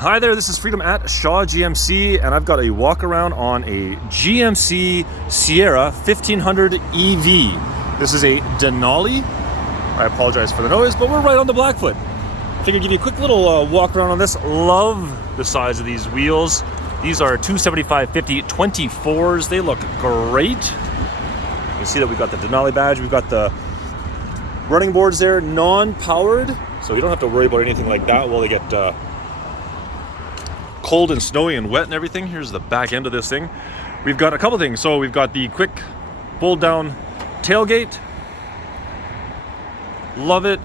Hi there, this is Freedom at Shaw GMC, and I've got a walk around on a GMC Sierra 1500 EV. This is a Denali. I apologize for the noise, but we're right on the Blackfoot. I figured I'd give you a quick little walk around on this. Love the size of these wheels. These are 275/50 24s. They look great. You can see that we've got the Denali badge. We've got the running boards there, non-powered, so you don't have to worry about anything like that while they get cold and snowy and wet and everything. Here's the back end of this thing. We've got a couple things. So we've got the quick fold down tailgate. Love it.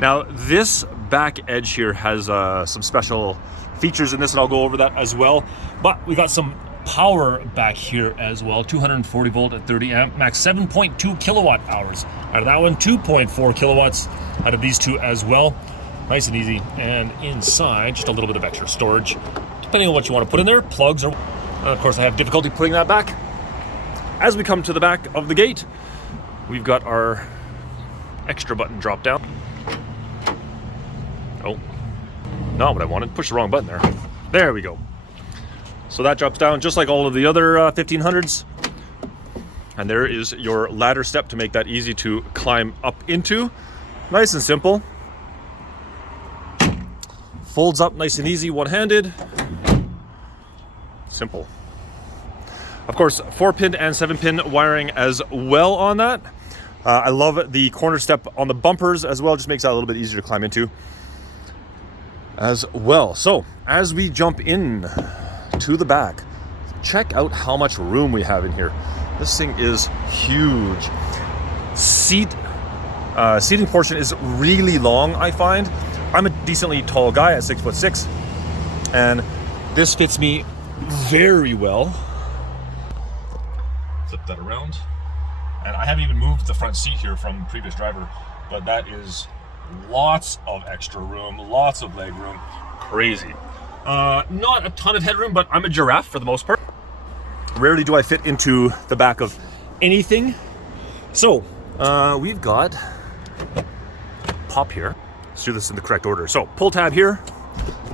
Now this back edge here has some special features in this, and I'll go over that as well. But we got some power back here as well. 240 volt at 30 amp max, 7.2 kilowatt hours out of that one, 2.4 kilowatts out of these two as well. Nice and easy. And inside, just a little bit of extra storage, depending on what you want to put in there. Plugs or, of course, I have difficulty putting that back. As we come to the back of the gate, we've got our extra button drop down. Oh, not what I wanted. Push the wrong button there. There we go. So that drops down just like all of the other 1500s. And there is your ladder step to make that easy to climb up into. Nice and simple. Folds up nice and easy, one-handed. Simple. Of course, 4-pin and 7-pin wiring as well on that. I love the corner step on the bumpers as well. Just makes that a little bit easier to climb into as well. So as we jump in to the back, check out how much room we have in here. This thing is huge. Seating portion is really long, I find. I'm a decently tall guy at 6'6", and this fits me very well. Flip that around. And I haven't even moved the front seat here from the previous driver, but that is lots of extra room, lots of leg room. Crazy. Not a ton of headroom, but I'm a giraffe for the most part. Rarely do I fit into the back of anything. So we've got pop here. Let's do this in the correct order. So pull tab here,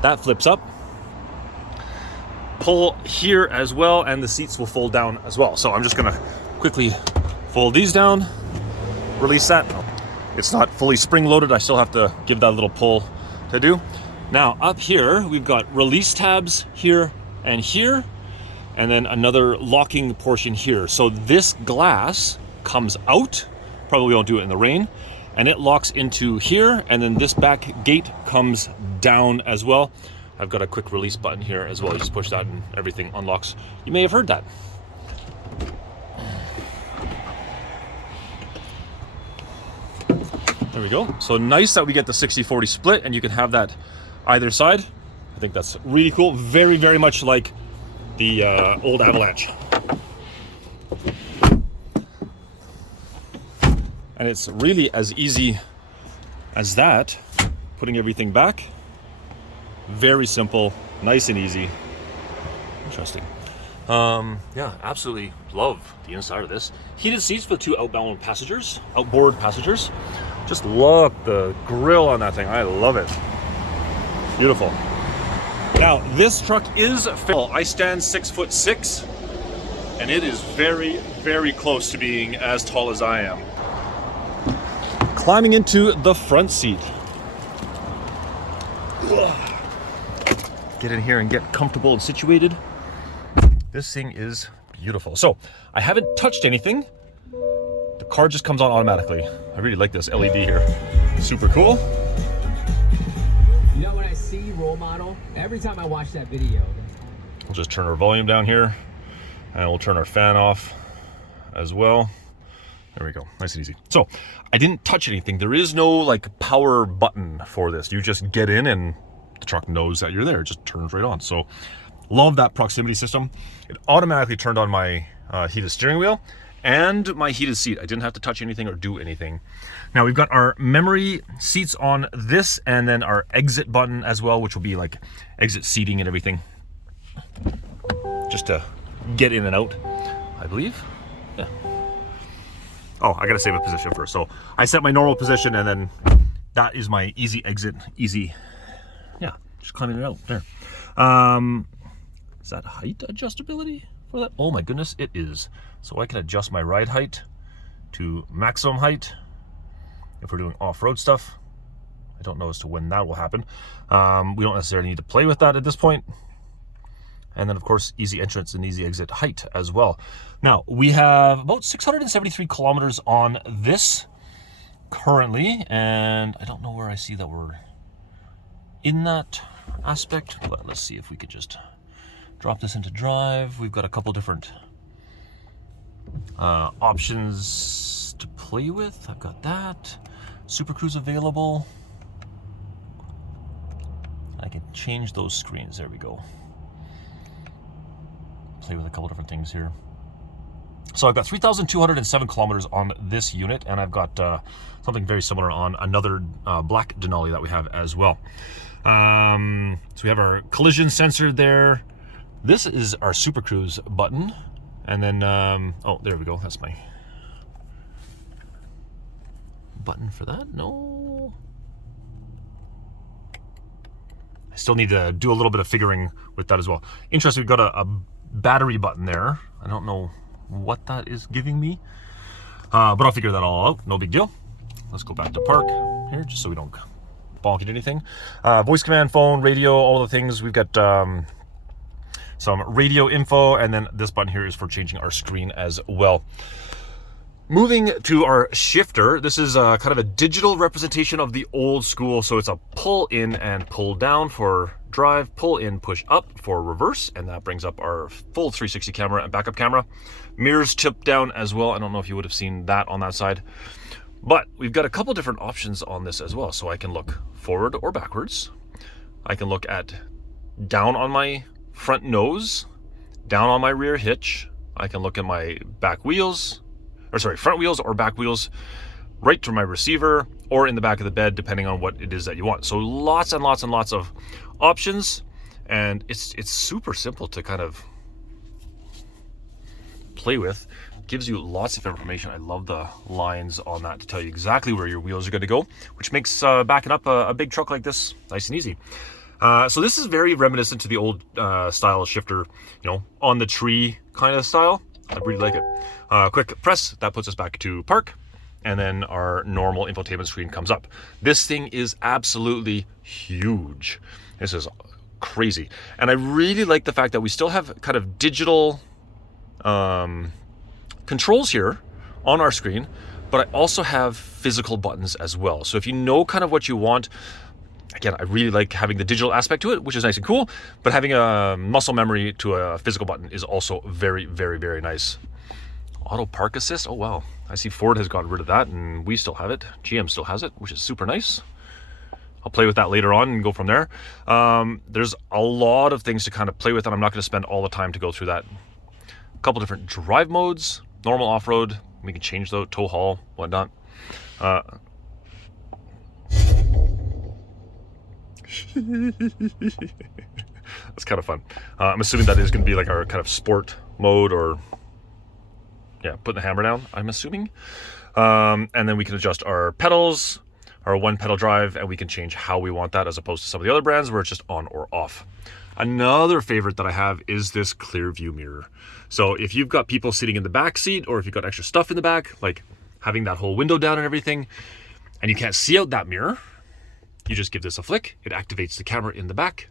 that flips up. Pull here as well, and the seats will fold down as well. So I'm just gonna quickly fold these down, release that. It's not fully spring loaded. I still have to give that a little pull to do. Now up here, we've got release tabs here, and then another locking portion here. So this glass comes out, probably won't do it in the rain, and it locks into here, and then this back gate comes down as well. I've got a quick release button here as well. You just push that and everything unlocks. You may have heard that. There we go. So nice that we get the 60-40 split, and you can have that either side. I think that's really cool. Very, very much like the old Avalanche. And it's really as easy as that, putting everything back. Very simple, nice and easy. Interesting. Yeah, absolutely love the inside of this. Heated seats for the two outboard passengers. Just love the grill on that thing. I love it. Beautiful. Now, this truck is full. I stand 6'6", and it is very, very close to being as tall as I am. Climbing into the front seat. Get in here and get comfortable and situated. This thing is beautiful. So I haven't touched anything. The car just comes on automatically. I really like this LED here. Super cool. You know, when I see Role Model, every time I watch that video, We'll just turn our volume down here, and we'll turn our fan off as well. There we go, nice and easy. So I didn't touch anything. There is no like power button for this. You just get in and the truck knows that you're there. It just turns right on. So love that proximity system. It automatically turned on my heated steering wheel and my heated seat. I didn't have to touch anything or do anything. Now we've got our memory seats on this, and then our exit button as well, which will be like exit seating and everything. Just to get in and out, I believe. Yeah. Oh, I gotta save a position first. So I set my normal position, and then that is my easy exit, easy, yeah, Just climbing it out there. Is that height adjustability for that? Oh my goodness, it is. So I can adjust my ride height to maximum height if we're doing off-road stuff. I don't know as to when that will happen. We don't necessarily need to play with that at this point. And then of course, easy entrance and easy exit height as well. Now we have about 673 kilometers on this currently, and I don't know where I see that we're in that aspect, but let's see if we could just drop this into drive. We've got a couple different options to play with. I've got that. Super Cruise available. I can change those screens. There we go. Play with a couple different things here. So I've got 3,207 kilometers on this unit, and I've got something very similar on another black Denali that we have as well. So we have our collision sensor there. This is our Super Cruise button. And then, oh, there we go. That's my button for that. No. I still need to do a little bit of figuring with that as well. Interesting, we've got a battery button there. I don't know what that is giving me, but I'll figure that all out. No big deal. Let's go back to park here, just so we don't bonk at anything. Voice command, phone, radio, all the things. We've got some radio info, and then this button here is for changing our screen as well. Moving to our shifter, this is kind of a digital representation of the old school. So it's a pull in and pull down for drive, pull in, push up for reverse, and that brings up our full 360 camera and backup camera. Mirrors tip down as well. I don't know if you would have seen that on that side, but we've got a couple different options on this as well. So I can look forward or backwards. I can look at down on my front nose, down on my rear hitch. I can look at my back wheels, or sorry, front wheels or back wheels, right to my receiver, or in the back of the bed, depending on what it is that you want. So lots and lots and lots of options, and it's super simple to kind of play with. Gives you lots of information. I love the lines on that to tell you exactly where your wheels are going to go, which makes backing up a big truck like this nice and easy. So this is very reminiscent to the old style shifter, you know, on the tree kind of style. I really like it. Quick press, that puts us back to park, and then our normal infotainment screen comes up. This thing is absolutely huge. This is crazy. And I really like the fact that we still have kind of digital controls here on our screen, but I also have physical buttons as well. So if you know kind of what you want, again, I really like having the digital aspect to it, which is nice and cool, but having a muscle memory to a physical button is also very, very, very nice. Auto park assist, oh wow. I see Ford has gotten rid of that, and we still have it. GM still has it, which is super nice. I'll play with that later on and go from there. There's a lot of things to kind of play with, and I'm not going to spend all the time to go through that. A couple different drive modes, normal, off-road. We can change the tow haul, whatnot. That's kind of fun. I'm assuming that is going to be like our kind of sport mode, or yeah, putting the hammer down, I'm assuming. And then we can adjust our pedals, our one pedal drive, and we can change how we want that, as opposed to some of the other brands where it's just on or off. Another favorite that I have is this clear view mirror. So if you've got people sitting in the back seat, or if you've got extra stuff in the back, like having that whole window down and everything, and you can't see out that mirror, you just give this a flick. It activates the camera in the back.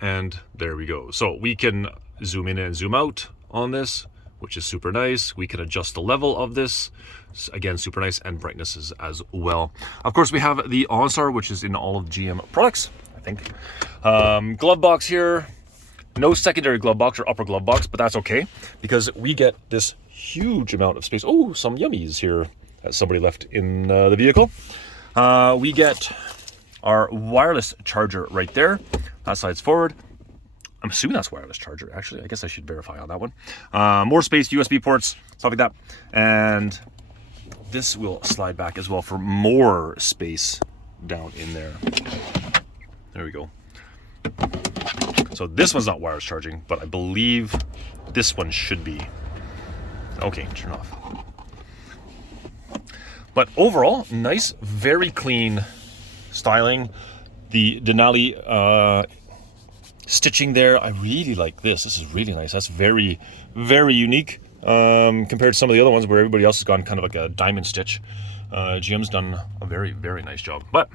And there we go. So we can zoom in and zoom out on this, which is super nice. We can adjust the level of this. Again, super nice, and brightnesses as well. Of course, we have the OnStar, which is in all of GM products, I think. Glove box here. No secondary glove box or upper glove box, but that's okay, because we get this huge amount of space. Oh, some yummies here that somebody left in the vehicle. We get our wireless charger right there. That slides forward. I'm assuming that's wireless charger, actually. I guess I should verify on that one. More space, USB ports, stuff like that. And this will slide back as well for more space down in there. There we go. So this one's not wireless charging, but I believe this one should be. Okay, turn off. But overall, nice, very clean styling. the Denali stitching there. I really like this. This is really nice. That's very, very unique compared to some of the other ones where everybody else has gone kind of like a diamond stitch. GM's done a very, very nice job. But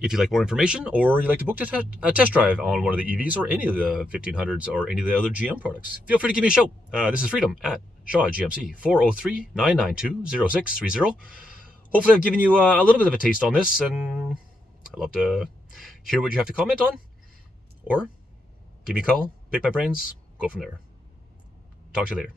if you'd like more information, or you'd like to book a test drive on one of the EVs or any of the 1500s or any of the other GM products, feel free to give me a shout. This is Freedom at Shaw GMC, 403-992-0630. Hopefully I've given you a little bit of a taste on this, and I'd love to hear what you have to comment on. Or give me a call, pick my brains, go from there. Talk to you later.